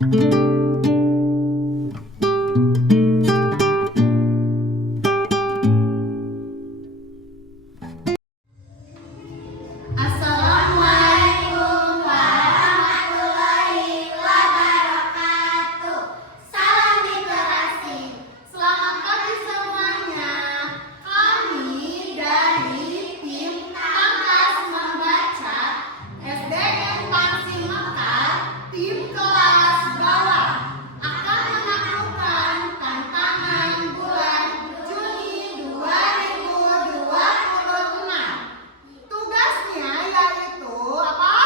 Assalamualaikum warahmatullahi wabarakatuh. Salam literasi. Selamat pagi semuanya. Kami dari tim Tangkas Membaca SDN Pansi Mekar, tim kelas bawah, akan menaklukkan tantangan bulan Juni 2026. Tugasnya yaitu apa?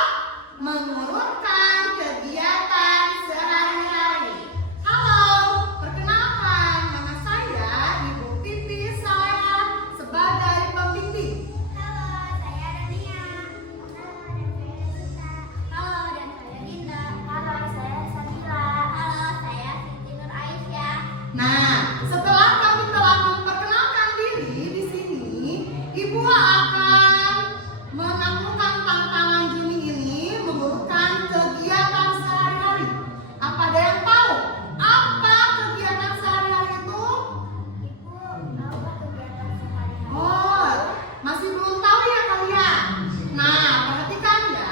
Mengurutkan kegiatan sehari-hari. Halo, perkenalkan, nama saya Ibu Titi Saleh sebagai pembimbing. Halo, saya Rania. Halo, dan saya Dinda. Halo, saya Sabila. Halo, saya Siti Nur Aisyah. Nah, setelah kami telah memperkenalkan diri di sini, Ibu akan menaklukkan tantangan Juni ini mengurutkan kegiatan sehari-hari. Apa ada yang tahu? Apa kegiatan sehari-hari itu? Ibu, apa kegiatan sehari-hari? Oh, masih belum tahu ya kalian? Nah, perhatikan ya.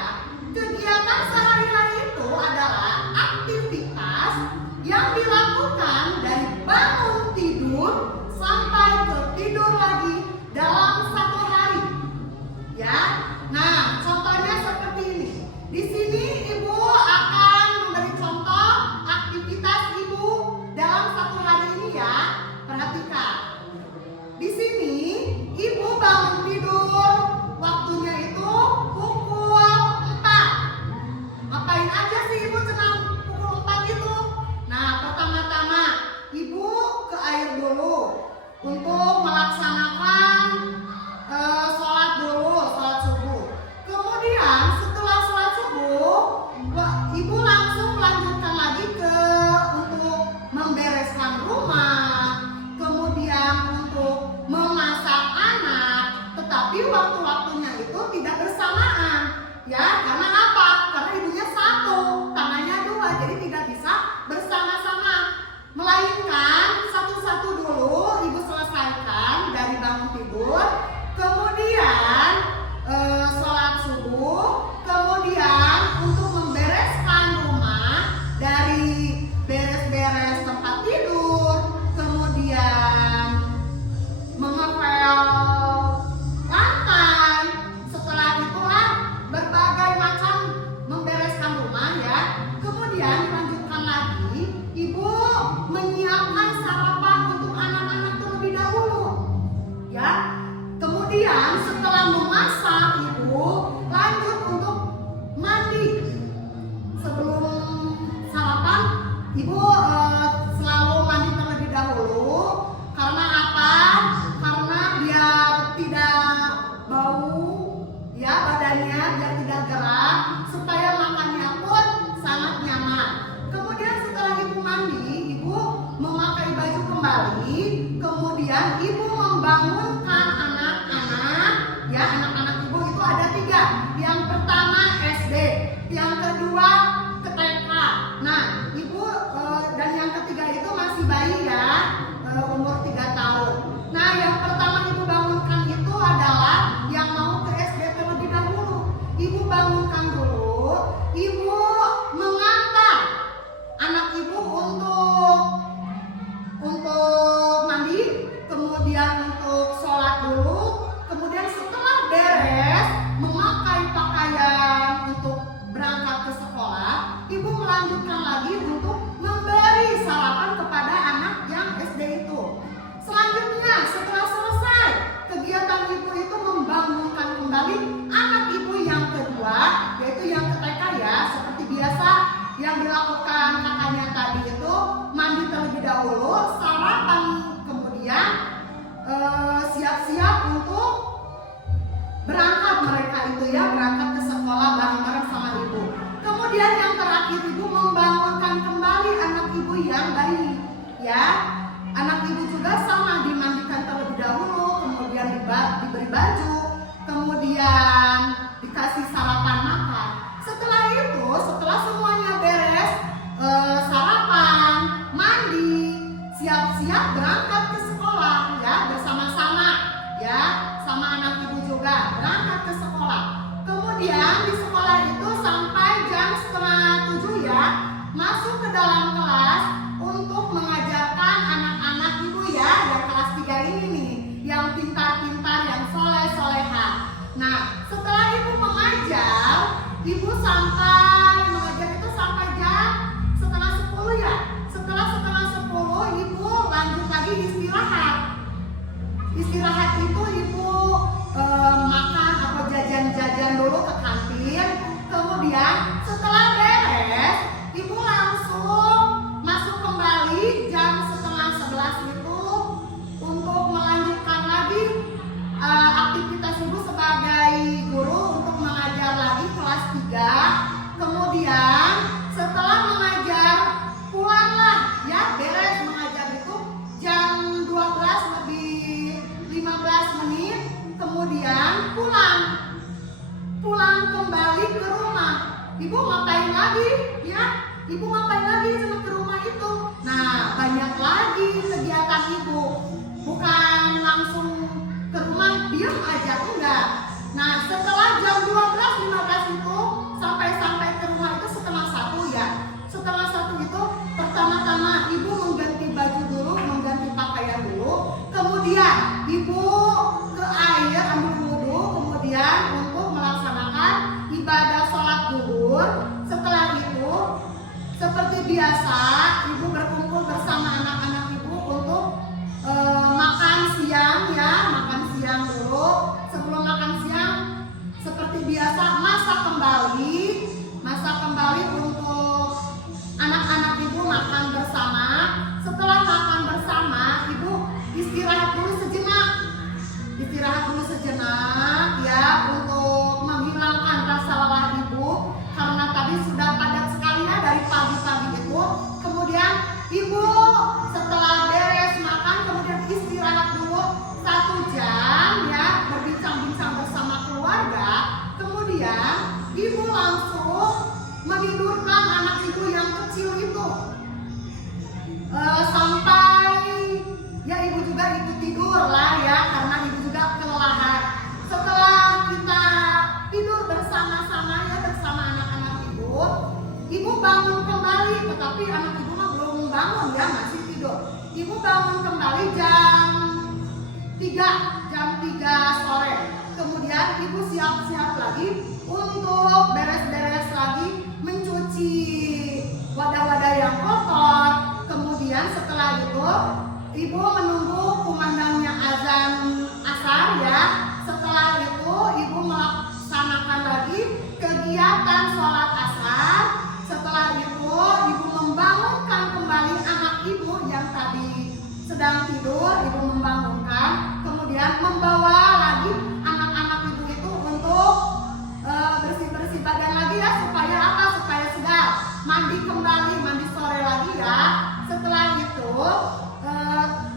Kegiatan sehari-hari itu adalah aktivitas yang dilakukan dari bangun tidur sampai ke tidur lagi dalam satu hari. Ya. Nah, contohnya seperti ini. Di sini Ibu akan memberi contoh aktivitas Ibu dalam satu hari ini ya. Perhatikan. Di sini Ibu bangun tidur, waktunya itu pukul 4. Ngapain aja sih Ibu senang pukul 4 itu? Nah, pertama-tama Ibu ke air dulu untuk melaksanakan sholat dulu, sholat subuh. Kemudian setelah sholat subuh, Ibu langsung melanjutkan lagi untuk membereskan rumah, kemudian untuk memasak anak, tetapi waktu-waktunya itu tidak bersamaan, ya. Karena apa? Karena ibunya satu, tangannya dua, jadi tidak bisa bersama-sama. Melainkan satu-satu dulu Ibu selesaikan dari bangun tidur, kemudian sholat subuh, kemudian untuk membereskan rumah dari beres-beres tempat tidur, kemudian mengepel lantai. Setelah itulah berbagai macam membereskan rumah ya. Kemudian lanjutkan lagi, Ibu menyiapkan sarapan untuk anak-anak terlebih dahulu. Ya. Kemudian setelah memasak, Ibu lanjut untuk mandi. Sebelum sarapan, Ibu selalu mandi terlebih dahulu. Karena apa? Karena biar tidak bau, ya, badannya biar tidak gerah, supaya makannya pun sangat nyaman. Kemudian setelah Ibu mandi, Ibu memakai baju kembali. Kemudian Ibu membangunkan anak-anak, ya, anak-anak Ibu itu ada 3. Yang pertama SD, yang kedua TK. Nah, Ibu dan yang ketiga itu masih bayi ya, umur 3 tahun. Nah, yang pertama Ibu bangunkan itu adalah yang mau ke SD terlebih dahulu. Ibu bangunkan dulu, Ibu mengantar anak Ibu untuk mandi, kemudian untuk sholat dulu, kemudian setelah beres memakai pakaian untuk berangkat ke sekolah, Ibu melanjutkan lagi untuk memberi sarapan kepada anak yang SD itu. Selanjutnya setelah selesai kegiatan Ibu itu membangunkan kembali anak Ibu yang kedua, yaitu yang ke TK ya, seperti biasa yang dilakukan kakaknya tadi itu mandi terlebih dahulu, sarapan, kemudian siap-siap untuk berangkat mereka itu ya, berangkat ke sekolah bareng-bareng sama Ibu. Kemudian yang terakhir Ibu membangunkan kembali anak Ibu yang bayi ya. Anak Ibu juga sama, dimandikan terlebih dahulu, kemudian diberi baju, kemudian dikasih sarapan makan. Setelah itu, setelah semuanya beres, berangkat ke sekolah ya bersama-sama ya, sama anak ibu juga berangkat ke sekolah. Kemudian di sekolah itu sampai jam 6:30 ya, masuk ke dalam kelas untuk mengajarkan anak-anak ibu ya, yang kelas 3 ini nih, yang pintar-pintar, yang soleh-soleha. Nah, setelah ibu mengajar, ibu sampai mengajar itu sampai jam 9:30 ya. Setelah 9:30 ibu lanjut lagi istirahat. Istirahat itu ibu makan atau jajan-jajan dulu ke kantin. Kemudian setelah beres, ibu langsung masuk kembali jam 10:30 itu untuk melanjutkan lagi aktivitas ibu sebagai guru untuk mengajar lagi kelas 3. Kemudian setelah mengajar pulanglah ya, beres mengajar itu jam 12:15. Kemudian pulang kembali ke rumah. Ibu ngapain lagi ya? Ibu ngapain lagi sama ke rumah itu? Nah, banyak lagi kegiatan ibu. Bukan langsung ke rumah diam aja, enggak. Nah, setelah jam 12:15 itu sampai ke rumah itu 12:30 ya. 12:30 itu pertama-tama ibu mengganti baju dulu, mengganti pakaian dulu. Kemudian ibu ke air ambil wudhu, kemudian untuk melaksanakan ibadah sholat zuhur. Setelah itu seperti biasa ibu berkumpul bersama anak-anak ibu untuk makan siang ya, makan siang dulu. Sebelum makan siang seperti biasa masak kembali untuk anak-anak ibu makan bersama. Setelah makan bersama ibu istirahat dulu sejenak ya, untuk menghilangkan rasa lelah ibu karena tadi sudah padat sekali ya dari pagi-pagi itu. Kemudian ibu setelah beres makan kemudian istirahat dulu 1 jam ya, berbincang-bincang bersama keluarga. Kemudian ibu langsung menidurkan anak ibu yang kecil itu sampai ya ibu juga ikut tidur lah ya, karena ibu juga kelelahan. Setelah kita tidur bersama-sama ya, bersama anak-anak ibu bangun kembali, tetapi anak ibu mah belum bangun ya, masih tidur. Ibu bangun kembali jam 3 sore. Kemudian ibu siap-siap lagi untuk beres-beres lagi, mencuci wadah-wadah yang kotor. Kemudian setelah itu ibu menunggu kumandangnya azan asar ya. Setelah itu ibu melaksanakan lagi kegiatan sholat asar. Setelah itu ibu membangunkan kembali anak ibu yang tadi sedang tidur. Ibu membangunkan, kemudian membawa lagi anak-anak ibu itu untuk bersih-bersih badan lagi ya, supaya apa? Supaya segar, mandi kembali, mandi sore lagi ya. Setelah itu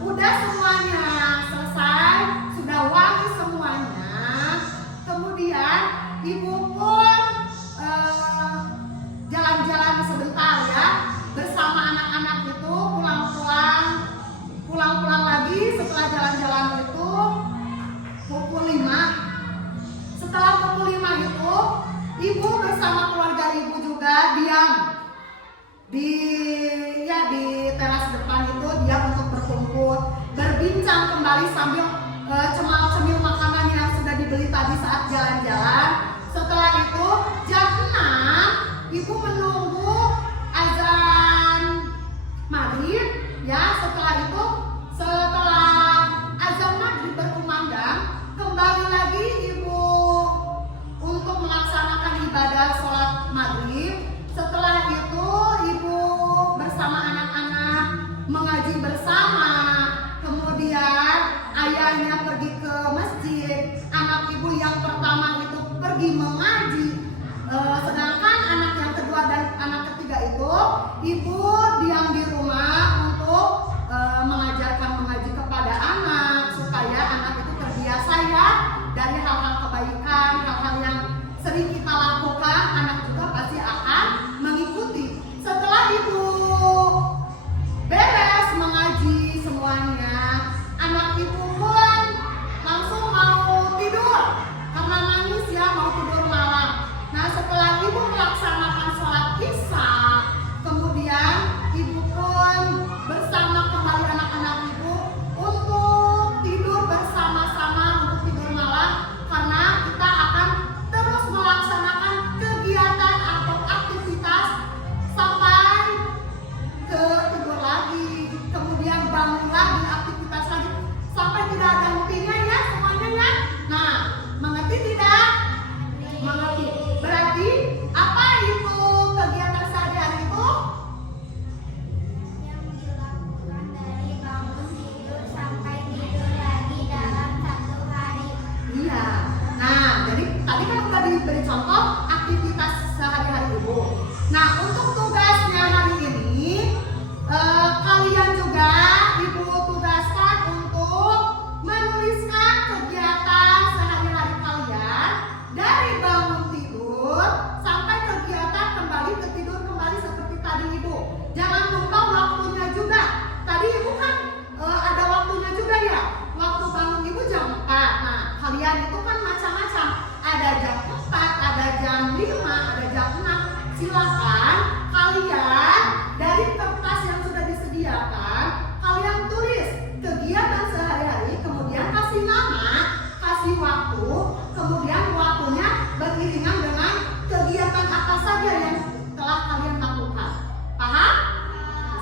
udah semuanya selesai, sudah wangi semuanya. Kemudian ibu pun jalan-jalan sebentar ya bersama anak-anak itu, pulang lagi. Setelah jalan-jalan itu pukul 5. Setelah pukul 5 itu ibu bersama keluarga ibu juga diam di teras depan itu, dia untuk berkumpul, berbincang kembali sambil cemil makanan yang sudah dibeli tadi saat jalan-jalan. Setelah itu jam 6 ibu menunggu azan maghrib ya. Setelah itu setelah azan maghrib berkumandang, kembali lagi ibu untuk melaksanakan ibadah sholat maghrib. Setelah itu ibu bersama anak-anak mengaji bersama. Kemudian ayahnya pergi ke masjid, anak ibu yang pertama itu pergi mengaji, sedangkan anak yang kedua dan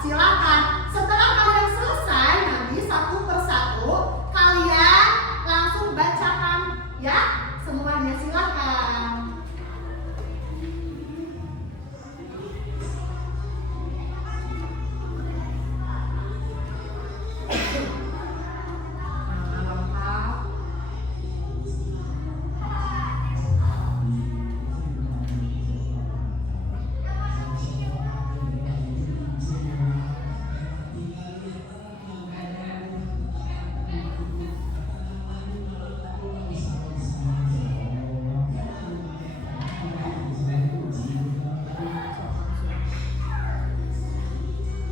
silakan. Setelah kalian selesai, nanti satu persatu kalian langsung bacakan ya. Semuanya silakan.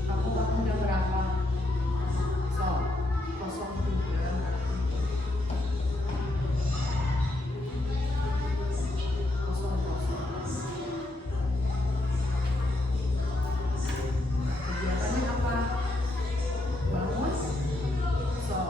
Kamu bangun jam berapa? So, 03. Kegiatannya apa? Bangun. So.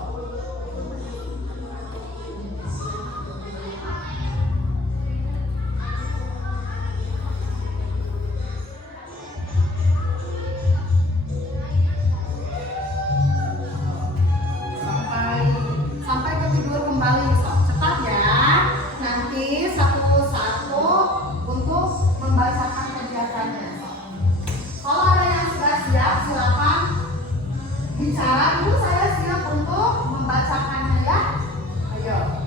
Sampai ke tidur kembali, so. Cepat ya. Nanti satu-satu untuk membacakan kegiatannya. So. Kalau ada yang sudah siap, silakan bicara dulu. Saya siap untuk membacakannya ya. Ayo.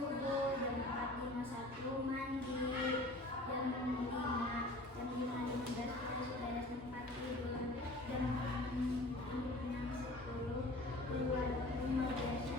subuh, jam 4.51 mandi, jam 5.15 beres tempat tidur, jam 6.10 keluar rumah biasa.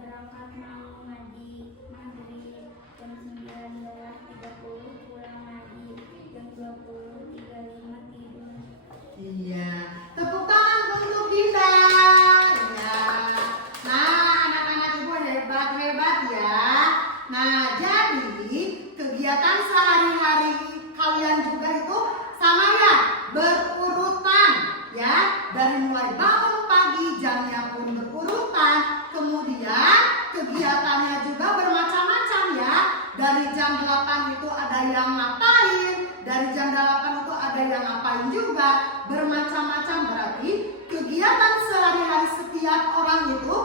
Berangkat mau ngaji maghrib, jam 19.30 pulang ngaji, jam 20.35 tidur. Iya, tepuk tangan untuk Dinda. Ya. Nah, anak-anak ibu hebat-hebat ya. Nah, jadi kegiatan sehari-hari kalian juga itu sama ya, berurutan ya. Dari mulai bangun pagi jamnya pun berurutan. Kemudian kegiatannya juga bermacam-macam ya. Dari jam 8 itu ada yang ngapain, dari jam 8 itu ada yang ngapain juga. Bermacam-macam berarti kegiatan sehari-hari setiap orang itu